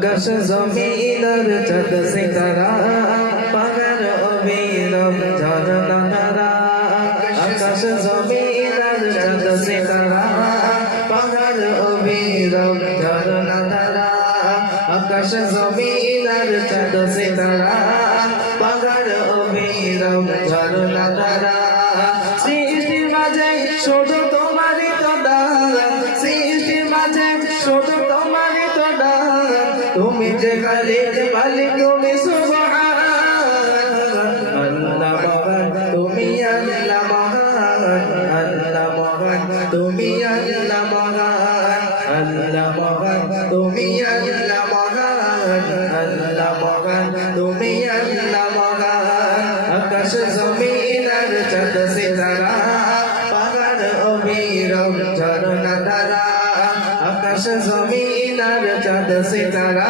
আকাশ জমিনের চাঁদ সিতারা পাহাড় অবিরম ঝরনা ধারা আকাশ জমিনের চাঁদ সিতারা পাহাড় অবিরম ঝরনা ধারা আকাশ জমিনের চাঁদ সিতারা পাহাড় অবিরম ঝরনা ধারা সৃষ্টির মাঝে শুধু তোমারই তো দান সৃষ্টির মাঝে শুধু তোমারই তো দান তুমি যে খালিক মালিক তুমি সুবহান আল্লাহ মহান তুমি আল্লাহ মহান আল্লাহ মহান তুমি আল্লাহ মহান আল্লাহ মহান তুমি আল্লাহ মহান আল্লাহ মহান তুমি আল্লাহ মহান আকাশ জমিন আর চাঁদ সিতারা পাহাড় অবিরম ঝরনা ধারা আকাশ জমিন আর চাঁদ সিতারা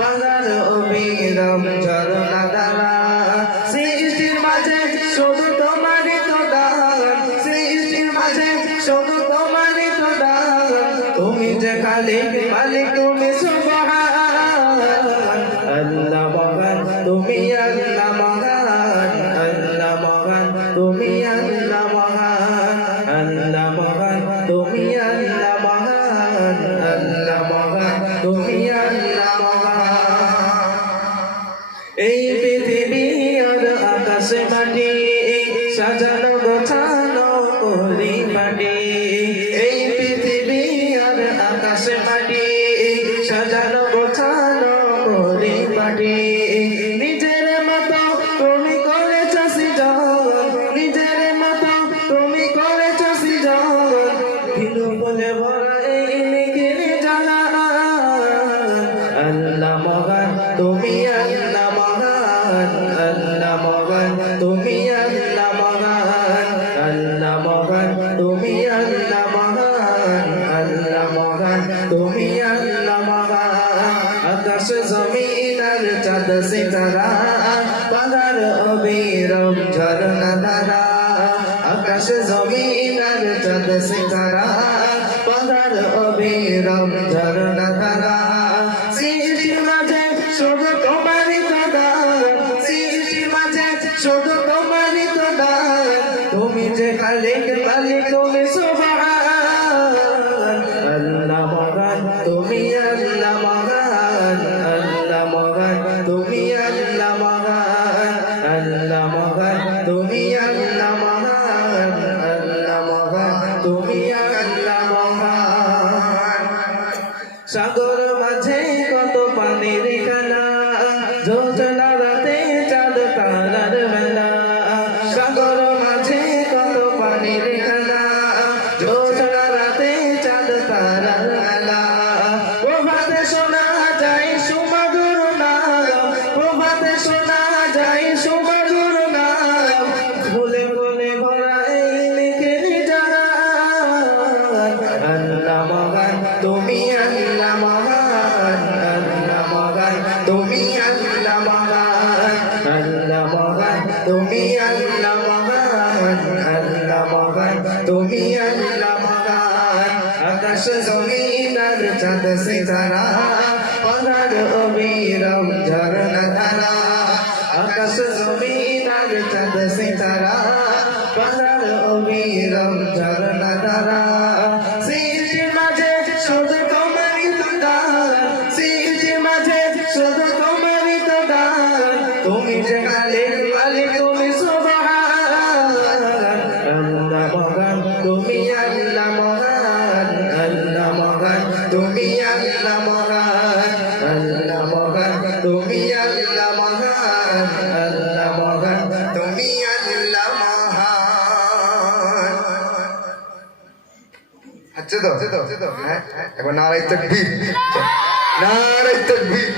পাহাড় অবিরম ঝরনা ধারা সৃষ্টির মাঝে শুধু তোমারই তো দান সৃষ্টির মাঝে শুধু তোমারই তো দান তুমি যে খালিক মালিক তুমি সুবহান আল্লাহ মহান তুমি আল্লাহ মহান আল্লাহ মহান তুমি আল্লাহ মহান আল্লাহ মহান তুমি আল্লাহ মহান আল্লাহ মহান তুমি আল্লাহ মহান এই পৃথিবী আর আকাশ মাটি সাজানো গোছানো পরিপাটি এই পৃথিবী আর আকাশ মাটি সাজানো গোছানো পরিপাটি নিজের মতো তুমি করেছ সৃজন নিজের মতো তুমি করেছ সৃজন ভিন্ন বলে ভরা এই নিখিল জানা আল্লাহ মহান তুমি আল্লাহ মহান আল্লাহ মহান তুমি আল্লাহ মহান আল্লাহ মহান তুমি আল্লাহ মহান আল্লাহ মহান তুমি আল্লাহ মহান আকাশ জমিন আর চাঁদ সিতারা পাহাড় অবিরম ঝরনা ধারা আকাশ জমিন আর চাঁদ সিতারা পাহাড় অবিরম ঝরনা ধারা সৃষ্টির মাঝে শুধু তোমারই তো দান সৃষ্টির মাঝে শুধু তোমারই তো দান তুমি যে খালিক মালিক তুমি সুবহান আল্লাহ মহান তুমি আল্লাহ মহান আল্লাহ মহান তুমি আল্লাহ মহান আল্লাহ মহান তুমি আল্লাহ মহান আল্লাহ মহান তুমি আল্লাহ মহান সাগর মাঝে কত পানির খেলা যোজনা রাতে চাঁদ তারার মেলা সাগর মাঝে কত পানির খেলা যোজনা রাতে চাঁদ তারার মেলা প্রভাতে শোনা যায় সুমধুর নাম প্রভাতে শোনা যায় সুমধুর নাম ভুলে ভুলে ভরা এই লিখে যারা আল্লাহ মহান তুমি আল্লাহ মহান আল্লাহ মহান তুমি আল্লাহ মহান আল্লাহ মহান তুমি আল্লাহ মহান আল্লাহ মহান তুমি আল্লাহ মহান আকাশ জমিন আর চাঁদ সিতারা পাহাড় অবিরম ঝরনা ধারা আকাশ জমিন আর চাঁদ সিতারা পাহাড় অবিরম ঝরনা ধারা সৃষ্টির মাঝে শুধু তোমারই তো দান সৃষ্টির মাঝে শুধু তোমারই তো দান তুমি যে খালিক মালিক তুমি সুবহান আল্লাহ মহান তুমি আল্লাহ মহান আল্লাহ মহান তুমি আল্লাহ মহান আল্লাহ মহান তুমি আল্লাহ মহান আল্লাহ মহান তুমি আল্লাহ মহান আচ্ছা তো হ্যাঁ এবার নারাই তাকবীর নারাই তাকবীর